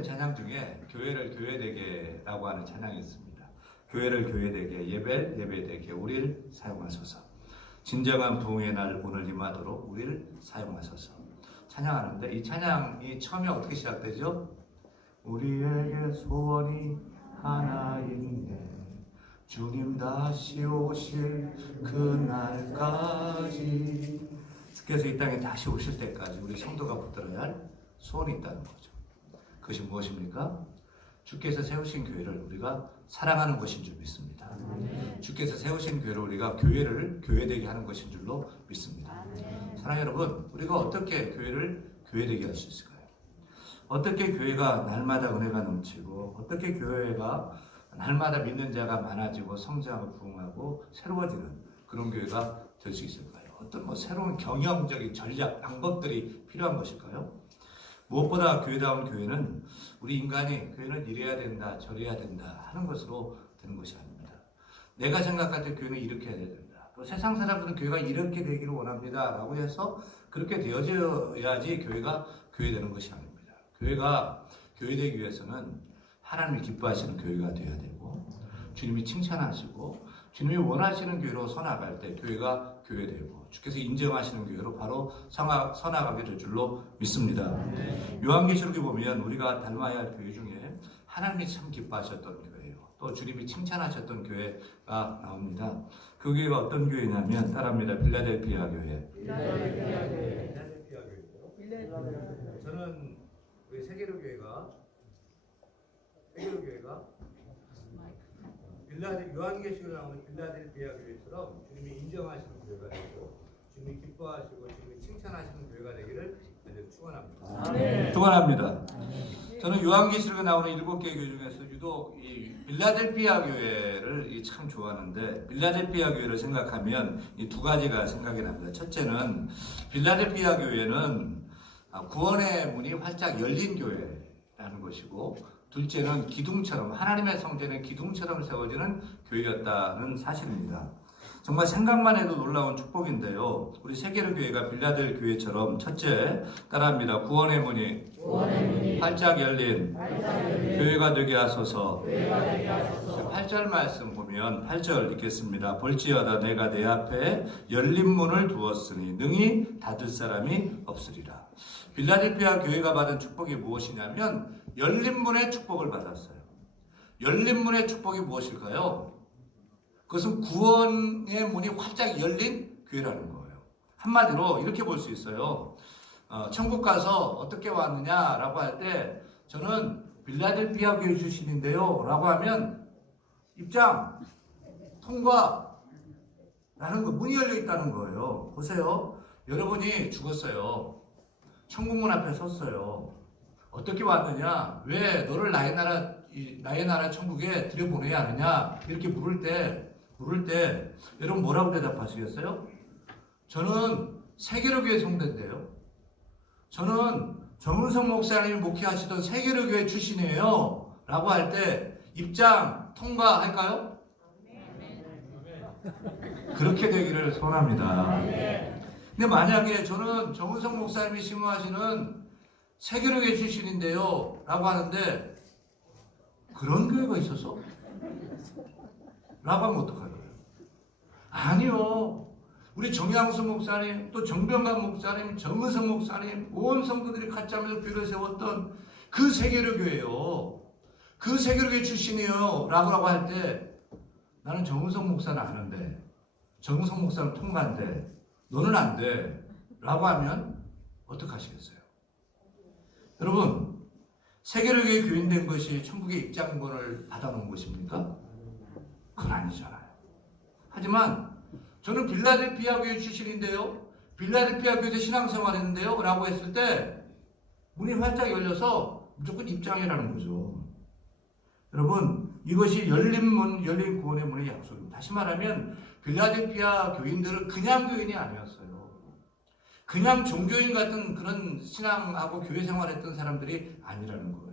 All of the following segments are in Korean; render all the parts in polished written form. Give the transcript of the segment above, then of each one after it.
CCM 찬양 중에 교회를 교회되게라고 하는 찬양이 있습니다. 교회를 교회되게, 예배를 예배되게 우리를 사용하소서. 진정한 부흥의 날 오늘 임하도록 우리를 사용하소서. 찬양하는데 이 찬양이 처음에 어떻게 시작되죠? 우리에게 소원이 하나인데 주님 다시 오실 그날까지, 주께서 이 땅에 다시 오실 때까지 우리 성도가 붙들어야 할 소원이 있다는 거죠. 그것이 무엇입니까? 주께서 세우신 교회를 우리가 사랑하는 것인 줄 믿습니다. 주께서 세우신 교회를 우리가 교회를 교회되게 하는 것인 줄로 믿습니다. 사랑하는 여러분, 우리가 어떻게 교회를 교회되게 할 수 있을까요? 어떻게 교회가 날마다 은혜가 넘치고, 어떻게 교회가 날마다 믿는 자가 많아지고 성장하고 부흥하고 새로워지는 그런 교회가 될 수 있을까요? 어떤 새로운 경영적인 전략, 방법들이 필요한 것일까요? 무엇보다 교회다운 교회는 우리 인간이 교회는 이래야 된다, 저래야 된다 하는 것으로 되는 것이 아닙니다. 내가 생각할 때 교회는 이렇게 해야 된다. 또 세상 사람들은 교회가 이렇게 되기를 원합니다 라고 해서 그렇게 되어져야지 교회가 교회되는 것이 아닙니다. 교회가 교회되기 위해서는 하나님이 기뻐하시는 교회가 되어야 되고, 주님이 칭찬하시고 주님이 원하시는 교회로 서나갈 때 교회가 교회되고, 주께서 인정하시는 교회로 바로 서나가게 될 줄로 믿습니다. 요한계시록에 보면 우리가 닮아야 할 교회 중에 하나님이 참 기뻐하셨던 교회예요. 또 주님이 칭찬하셨던 교회가 나옵니다. 그 교회가 어떤 교회냐면 따라합니다. 빌라델피아 교회. 저는 우리 세계로교회가 요한계시록에 나오는 빌라델피아 교회처럼 주님이 인정하시는 교회가 되고, 주님이 기뻐하시고 주님이 칭찬하시는 교회가 되기를 축원합니다. 축원합니다. 저는 요한계시록에 나오는 7개의 교회 중에서 유독 이 빌라델피아 교회를 참 좋아하는데, 빌라델피아 교회를 생각하면 이 두 가지가 생각이 납니다. 첫째는 빌라델피아 교회는 구원의 문이 활짝 열린 교회라는 것이고, 둘째는 기둥처럼, 하나님의 성전의 기둥처럼 세워지는 교회였다는 사실입니다. 정말 생각만 해도 놀라운 축복인데요. 우리 세계로 교회가 빌라델 교회처럼 첫째, 따라합니다. 구원의 문이 활짝 열린 교회가 되게 하소서. 8절 말씀 보면 8절 읽겠습니다. 볼지어다 내가 내 앞에 열린 문을 두었으니 능히 닫을 사람이 없으리라. 빌라델피아 교회가 받은 축복이 무엇이냐면 열린 문의 축복을 받았어요. 열린 문의 축복이 무엇일까요? 그것은 구원의 문이 활짝 열린 교회라는 거예요. 한마디로 이렇게 볼 수 있어요. 천국 가서 어떻게 왔느냐라고 할 때 저는 빌라델피아 교회 출신인데요 라고 하면 입장, 통과 라는 거, 문이 열려 있다는 거예요. 보세요. 여러분이 죽었어요. 천국문 앞에 섰어요. 어떻게 왔느냐? 왜 너를 나의 나라 천국에 들여보내야 하느냐? 이렇게 물을 때 여러분 뭐라고 대답하시겠어요? 저는 세계로교회 성도인데요. 저는 정은성 목사님이 목회하시던 세계로교회 출신이에요. 라고 할 때 입장 통과할까요? 그렇게 되기를 소원합니다. 근데 만약에 저는 정은성 목사님이 심호하시는 세계로교회 출신인데요 라고 하는데 그런 교회가 있어서? 라고 하면 어떡할까요? 아니요. 우리 정양수 목사님, 또 정병관 목사님, 정은성 목사님, 온 성도들이 같이 하면서 교회를 세웠던 그 세계로교회요. 그 세계로교회 출신이에요 라고 할 때 나는 정은성 목사는 아는데, 정은성 목사는 통과인데 너는 안 돼 라고 하면 어떡하시겠어요? 여러분, 세계로교회 교인된 것이 천국의 입장권을 받아놓은 것입니까? 그건 아니잖아요. 하지만 저는 빌라델피아 교회 출신인데요, 빌라델피아 교회에서 신앙생활 했는데요 라고 했을 때 문이 활짝 열려서 무조건 입장이라는 거죠. 여러분, 이것이 열린 문, 열린 구원의 문의 약속입니다. 다시 말하면 빌라델피아 교인들은 그냥 교인이 아니었어요. 그냥 종교인 같은 그런 신앙하고 교회 생활했던 사람들이 아니라는 거예요.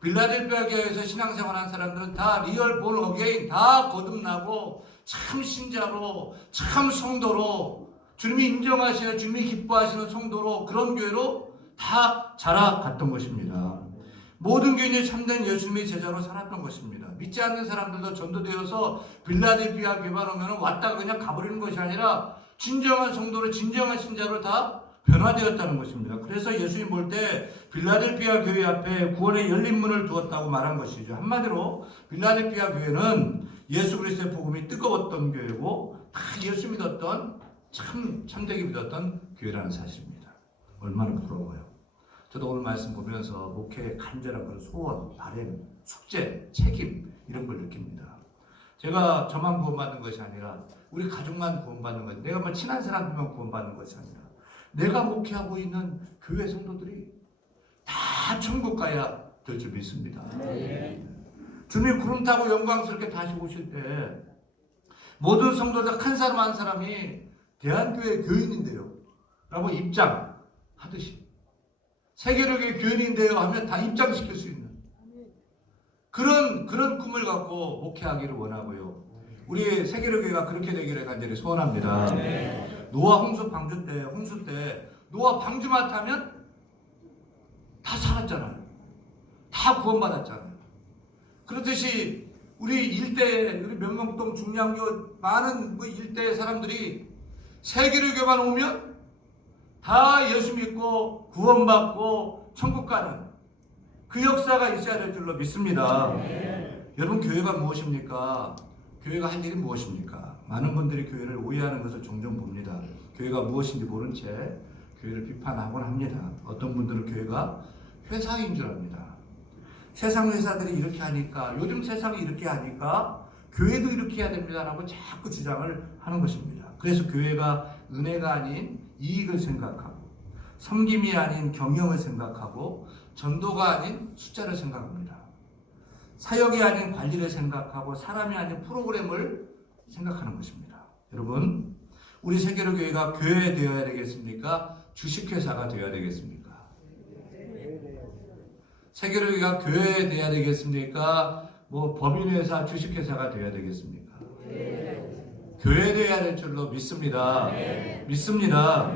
빌라델피아 교회에서 신앙생활한 사람들은 다 리얼 본 어게인, 다 거듭나고 참 신자로, 참 성도로, 주님이 인정하시는, 주님이 기뻐하시는 성도로, 그런 교회로 다 자라갔던 것입니다. 모든 교인이 참된 예수님의 제자로 살았던 것입니다. 믿지 않는 사람들도 전도되어서 빌라델피아 교회만 오면 왔다가 그냥 가버리는 것이 아니라 진정한 성도로 진정한 신자로 다 변화되었다는 것입니다. 그래서 예수님 볼 때 빌라델피아 교회 앞에 구원의 열린 문을 두었다고 말한 것이죠. 한마디로 빌라델피아 교회는 예수 그리스도의 복음이 뜨거웠던 교회고 다 예수 믿었던 참되게 믿었던 교회라는 사실입니다. 얼마나 부러워요. 저도 오늘 말씀 보면서 목회의 간절한 그런 소원, 바람, 숙제, 책임 이런 걸 느낍니다. 제가 저만 구원받는 것이 아니라 우리 가족만 구원받는 것이, 내가 뭐 친한 사람들만 구원받는 것이 아니라 내가 목회하고 있는 교회 성도들이 다 천국 가야 될 줄 믿습니다. 주님 구름 타고 영광스럽게 다시 오실 때 모든 성도들 한 사람 한 사람이 대한교회 교인인데요 라고 입장하듯이 세계력의 교인인데요 하면 다 입장시킬 수 있는 그런 꿈을 갖고 목회하기를 원하고요. 우리 세계력교회가 그렇게 되기를 간절히 소원합니다. 노아 홍수 때 노아 방주만 타면 다 살았잖아요. 다 구원받았잖아요. 그렇듯이 우리 일대, 우리 명명동 중량교 많은 일대의 사람들이 세계교회만 오면 다 예수 믿고 구원받고 천국 가는 그 역사가 있어야 될 줄로 믿습니다. 여러분 교회가 무엇입니까? 교회가 할 일이 무엇입니까? 많은 분들이 교회를 오해하는 것을 종종 봅니다. 교회가 무엇인지 모른 채 교회를 비판하곤 합니다. 어떤 분들은 교회가 회사인 줄 압니다. 세상 회사들이 이렇게 하니까, 요즘 세상이 이렇게 하니까 교회도 이렇게 해야 됩니다라고 자꾸 주장을 하는 것입니다. 그래서 교회가 은혜가 아닌 이익을 생각하고, 섬김이 아닌 경영을 생각하고, 전도가 아닌 숫자를 생각합니다. 사역이 아닌 관리를 생각하고, 사람이 아닌 프로그램을 생각하는 것입니다. 여러분, 우리 세계로교회가 교회 되어야 되겠습니까? 주식회사가 되어야 되겠습니까? 세계로교회가 교회 되어야 되겠습니까? 법인회사, 주식회사가 되어야 되겠습니까? 교회 되어야 될 줄로 믿습니다. 믿습니다.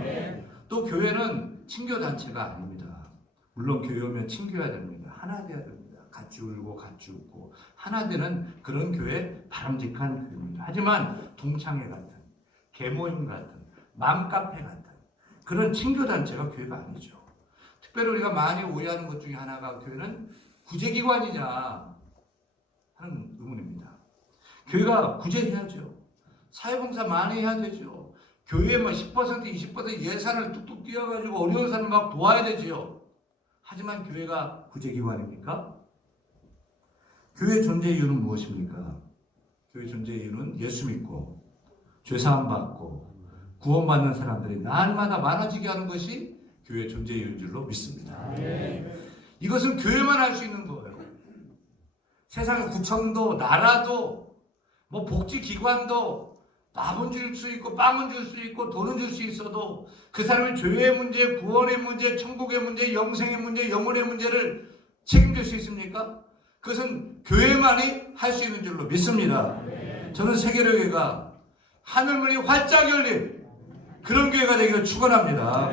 또 교회는 친교단체가 아닙니다. 물론 교회 오면 친교해야 됩니다. 하나 되어야 됩니다. 같이 울고 같이 웃고 하나 되는 그런 교회, 바람직한 교회입니다. 하지만 동창회 같은, 계모임 같은, 맘카페 같은 그런 친교단체가 교회가 아니죠. 특별히 우리가 많이 오해하는 것 중에 하나가 교회는 구제기관이냐 하는 의문입니다. 교회가 구제해야죠. 사회봉사 많이 해야 되죠. 교회에 10%, 20% 예산을 뚝뚝 띄워가지고 어려운 사람 막 도와야 되지요. 하지만 교회가 구제기관입니까? 교회 존재 이유는 무엇입니까? 교회 존재 이유는 예수 믿고 죄사함 받고 구원받는 사람들이 날마다 많아지게 하는 것이 교회 존재 이유인 줄로 믿습니다. 이것은 교회만 할 수 있는 거예요. 세상의 구청도 나라도 복지기관도 밥은 줄 수 있고 빵은 줄 수 있고 돈은 줄 수 있어도 그 사람의 죄의 문제, 구원의 문제, 천국의 문제, 영생의 문제, 영혼의 문제를 책임질 수 있습니까? 그것은 교회만이 할 수 있는 줄로 믿습니다. 저는 세계로교회가 하늘문이 활짝 열린 그런 교회가 되기를 축원합니다.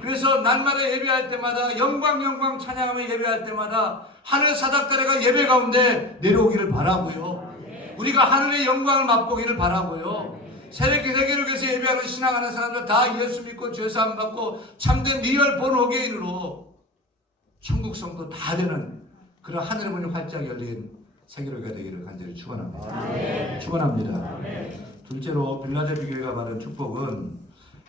그래서 날마다 예배할 때마다 영광 찬양하며 예배할 때마다 하늘 사닥다리가 예배 가운데 내려오기를 바라고요. 우리가 하늘의 영광을 맛보기를 바라고요. 세계로교회에서 예배하는 신앙하는 사람들 다 예수 믿고 죄사함 받고 참된 리얼 본호교인으로 천국 성도 다 되는 그런 하늘의 문이 활짝 열린 세계로교회가 되기를 간절히 축원합니다. 축원합니다. 둘째로 빌라델피아 교회가 받은 축복은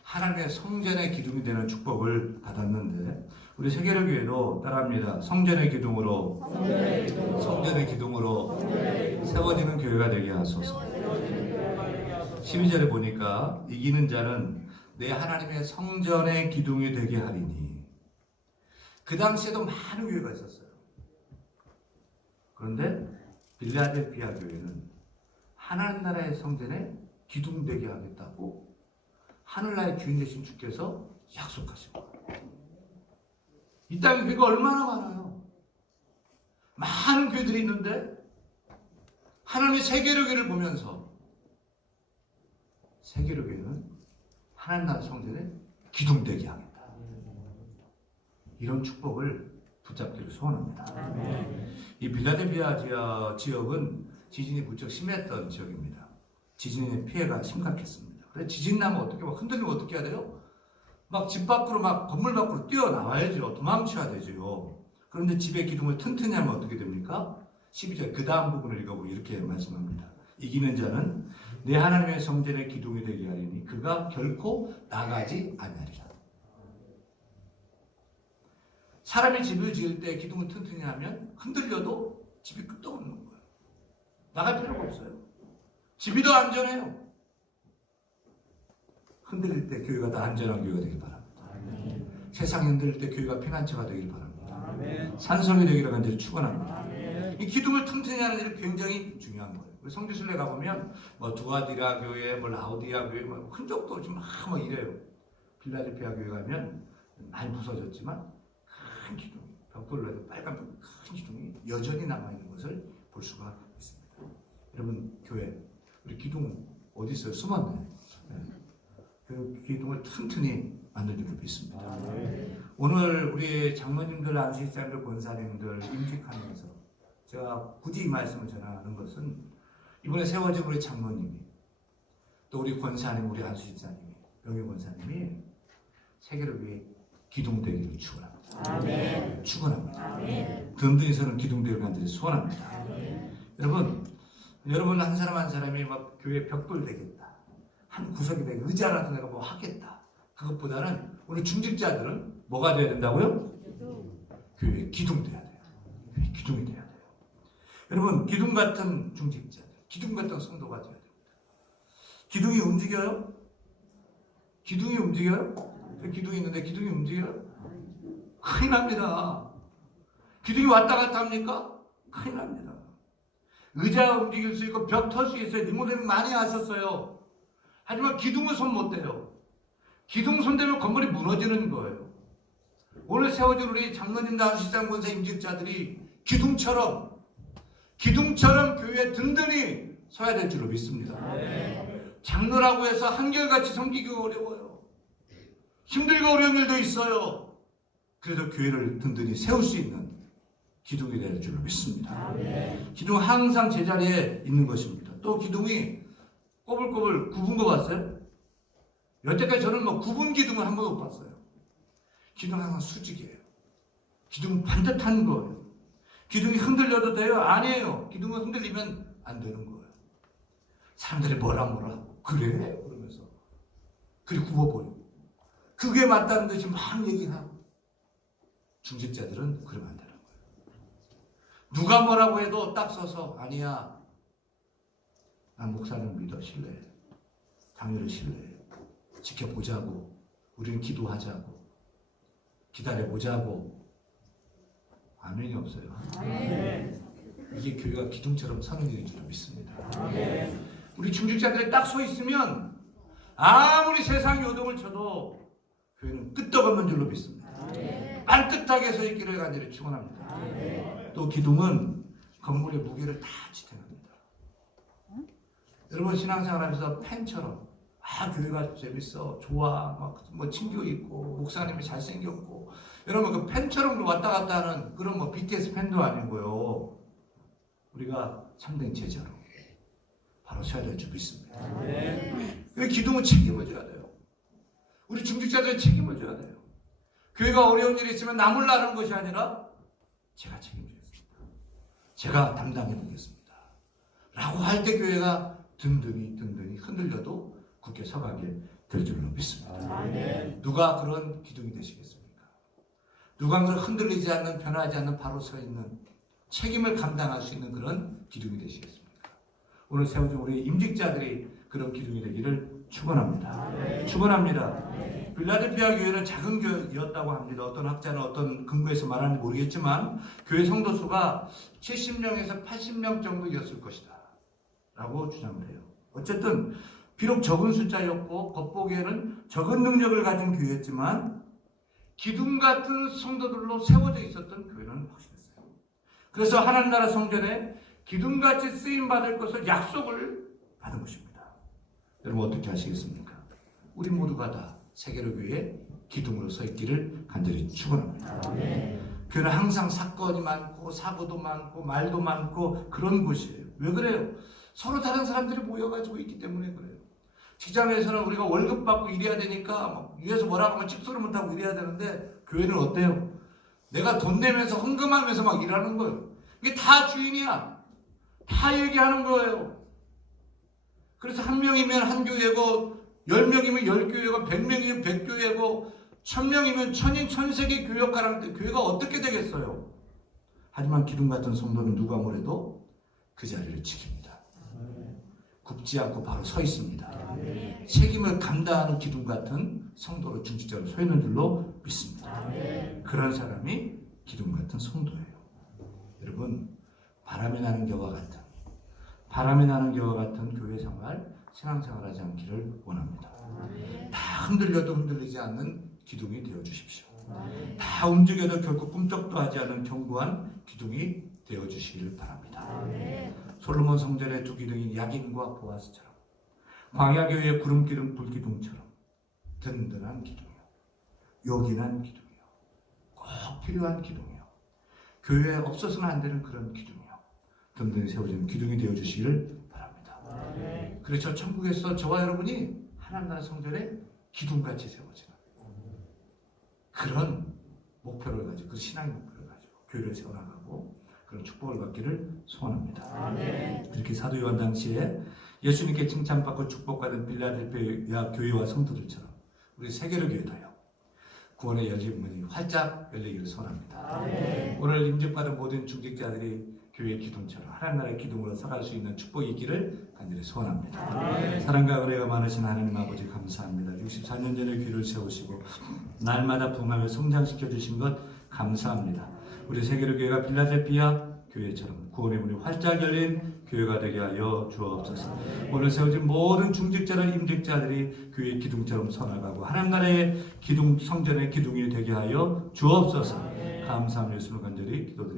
하나님의 성전의 기둥이 되는 축복을 받았는데 우리 세계로교회도 따라합니다. 성전의 기둥으로 세워지는 교회가 되게 하소서. 12절에 보니까 이기는 자는 내 하나님의 성전의 기둥이 되게 하리니. 그 당시에도 많은 교회가 있었어요. 그런데 빌라델피아 교회는 하나님 나라의 성전에 기둥 되게 하겠다고 하늘나라의 주인 되신 주께서 약속하신 거예요. 이 땅에 교회가 얼마나 많아요. 많은 교회들이 있는데 하나님의 세계로교회를 보면서 세계로교회는 하나님 나라 성전에 기둥되게 하겠다. 이런 축복을 붙잡기를 소원합니다. 이 빌라델피아 지역은 지진이 무척 심했던 지역입니다. 지진의 피해가 심각했습니다. 그래서 지진 나면 어떻게 막 흔들리면 어떻게 해야 돼요? 막 집 밖으로 막 건물 밖으로 뛰어나와야죠. 도망쳐야 되죠. 그런데 집의 기둥을 튼튼히 하면 어떻게 됩니까? 12절 그 다음 부분을 읽어보면 이렇게 말씀합니다. 이기는 자는 내 하나님의 성전의 기둥이 되게 하리니 그가 결코 나가지 아니하리라. 사람이 집을 지을 때 기둥을 튼튼히 하면 흔들려도 집이 끄떡없는 거예요. 나갈 필요가 없어요. 집이 더 안전해요. 흔들릴 때 교회가 더 안전한 교회가 되길 바랍니다. 세상이 흔들릴 때 교회가 피난처가 되길 바랍니다. 산성이 되기를 간절히 축원합니다. 이 기둥을 튼튼히 하는 일이 굉장히 중요한 거예요. 우리 성지순례 가보면 뭐 두아디라 교회, 뭐 라우디아 교회, 뭐 흔적도 없이 막 이래요. 빌라델피아 교회 가면 많이 부서졌지만 큰 기둥, 벽돌로 빨간 큰 기둥이 여전히 남아있는 것을 볼 수가 있습니다. 여러분 교회, 우리 기둥 어디 있어요? 숨었네. 그 기둥을 튼튼히 만들 줄을 믿습니다. 오늘 우리 장로님들, 안수집사님들, 권사님들 임직하면서 제가 굳이 이 말씀을 전하는 것은 이번에 세워진 우리 장로님이 또 우리 권사님, 우리 안수집사님이, 명예 권사님이 세계를 위해 기둥되기를 축원합니다. 축원합니다. 든든히 서는 기둥되기를 간절히 소원합니다. 여러분 한 사람 한 사람이 막 교회 벽돌 되겠다, 한 구석이 되게 의자라도 내가 뭐 하겠다, 그것보다는 우리 중직자들은 뭐가 돼야 된다고요? 교회 기둥 돼야 돼요. 교회 기둥이 돼야 돼요. 여러분 기둥 같은 중직자들, 기둥 같은 성도가 돼야 됩니다. 기둥이 움직여요? 기둥이 움직여요? 기둥이 있는데 기둥이 움직여요? 큰일 납니다. 기둥이 왔다 갔다 합니까? 큰일 납니다. 의자가 움직일 수 있고 벽 털 수 있어요. 리모델링 많이 하셨어요. 하지만 기둥은 손 못 대요. 기둥 손대면 건물이 무너지는 거예요. 오늘 세워진 우리 장로님들, 안수집사님, 권사, 임직자들이 기둥처럼 교회에 든든히 서야 될 줄로 믿습니다. 장로라고 해서 한결같이 섬기기가 어려워요. 힘들고 어려운 일도 있어요. 그래도 교회를 든든히 세울 수 있는 기둥이 될 줄로 믿습니다. 기둥은 항상 제자리에 있는 것입니다. 또 기둥이 꼬불꼬불 굽은 거 봤어요? 여태까지 저는 뭐 굽은 기둥을 한 번도 못 봤어요. 기둥은 항상 수직이에요. 기둥은 반듯한 거예요. 기둥이 흔들려도 돼요? 아니에요. 기둥은 흔들리면 안 되는 거예요. 사람들이 뭐라 그래? 그러면서 그리고 굽어버리고 그게 맞다는 듯이 막 얘기하고. 중직자들은 그러면 안 되는 거예요. 누가 뭐라고 해도 딱 서서 아니야, 난 목사를 믿어, 신뢰해, 당회를 신뢰해, 지켜보자고, 우리는 기도하자고, 기다려보자고. 아멘이 없어요. 이게 교회가 기둥처럼 서는 일인 줄 믿습니다. 우리 중직자들이 딱 서 있으면 아무리 세상 요동을 쳐도 교회는 끄떡없는 줄로 믿습니다. 반듯하게 서 있기를 간절히 축원합니다. 또 기둥은 건물의 무게를 다 지탱합니다. 여러분 신앙생활하면서 팬처럼 교회가 재밌어, 좋아, 뭐 친구 있고 목사님이 잘생겼고, 여러분 그 팬처럼 왔다 갔다 하는 그런 뭐 BTS 팬도 아니고요. 우리가 참된 제자로 바로 서야 될 줄 믿습니다. 그 기둥은 책임을 져야 돼요. 우리 중직자들은 책임을 져야 돼요. 교회가 어려운 일이 있으면 남을 나르는 것이 아니라 제가 책임지겠습니다. 제가 담당해 보겠습니다. 라고 할 때 교회가 든든히 흔들려도 굳게 서가게 될 줄로 믿습니다. 누가 그런 기둥이 되시겠습니까? 누가 그런 흔들리지 않는, 변하지 않는, 바로 서 있는, 책임을 감당할 수 있는 그런 기둥이 되시겠습니까? 오늘 세워진 우리 임직자들이 그런 기둥이 되기를 축원합니다. 축원합니다. 빌라델피아 교회는 작은 교회였다고 합니다. 어떤 학자는 어떤 근거에서 말하는지 모르겠지만 교회 성도 수가 70명에서 80명 정도였을 것이다 라고 주장을 해요. 어쨌든 비록 적은 숫자였고 겉보기에는 적은 능력을 가진 교회였지만 기둥 같은 성도들로 세워져 있었던 교회는 확실했어요. 그래서 하나님 나라 성전에 기둥같이 쓰임받을 것을 약속을 받은 것입니다. 여러분 어떻게 하시겠습니까? 우리 모두가 다 세계를 위해 기둥으로 서 있기를 간절히 축원합니다. 교회는 항상 사건이 많고 사고도 많고 말도 많고 그런 곳이에요. 왜 그래요? 서로 다른 사람들이 모여가지고 있기 때문에 그래요. 직장에서는 우리가 월급 받고 일해야 되니까 막 위에서 뭐라고 하면 찍소리 못하고 일해야 되는데, 교회는 어때요? 내가 돈 내면서 헌금하면서 막 일하는 거예요. 이게 다 주인이야. 다 얘기하는 거예요. 그래서 한 명이면 한 교회고, 10명이면 10교회고, 100명이면 100교회고, 1000명이면 천인 천색의 교역가라는데 교회가 어떻게 되겠어요? 하지만 기둥 같은 성도는 누가 뭐래도 그 자리를 지킵니다. 굽지 않고 바로 서 있습니다. 책임을 감당하는 기둥 같은 성도로 중직자로 서 있는 줄로 믿습니다. 그런 사람이 기둥 같은 성도예요. 여러분, 바람이 나는 겨와 같은 교회 생활, 신앙생활 하지 않기를 원합니다. 다 흔들려도 흔들리지 않는 기둥이 되어 주십시오. 다 움직여도 결코 꿈쩍도 하지 않는 견고한 기둥이 되어 주시기를 바랍니다. 솔로몬 성전의 두 기둥인 야긴과 보아스처럼, 광야교회의 구름기둥 불기둥처럼 든든한 기둥이요, 요긴한 기둥이요, 꼭 필요한 기둥이요, 교회에 없어서는 안 되는 그런 기둥이요, 든든히 세워지는 기둥이 되어 주시기를 바랍니다. 그래서 천국에서 저와 여러분이 하나님 나라 성전에 기둥같이 세워지는 그런 목표를 가지고, 그 신앙의 목표를 가지고 교회를 세워나가고 그런 축복을 받기를 소원합니다. 그렇게 사도 요한 당시에 예수님께 칭찬받고 축복받은 빌라델피아 교회와 성도들처럼 우리 세계로 교회도요, 구원의 열린 문이 활짝 열리기를 소원합니다. 오늘 임직받은 모든 중직자들이 교회의 기둥처럼 하나님 나라의 기둥으로 살아갈 수 있는 축복이 있기를 간절히 소원합니다. 사랑과 은혜가 많으신 하나님 아버지 감사합니다. 64년 전에 교회를 세우시고 날마다 부흥하며 성장시켜 주신 것 감사합니다. 우리 세계로 교회가 빌라델피아 교회처럼 구원의 문이 활짝 열린 교회가 되게 하여 주옵소서. 오늘 세워진 모든 중직자들, 임직자들이 교회의 기둥처럼 서나가고 하나님 나라의 기둥, 성전의 기둥이 되게 하여 주옵소서. 감사하며 예수님을 간절히 기도드립니다.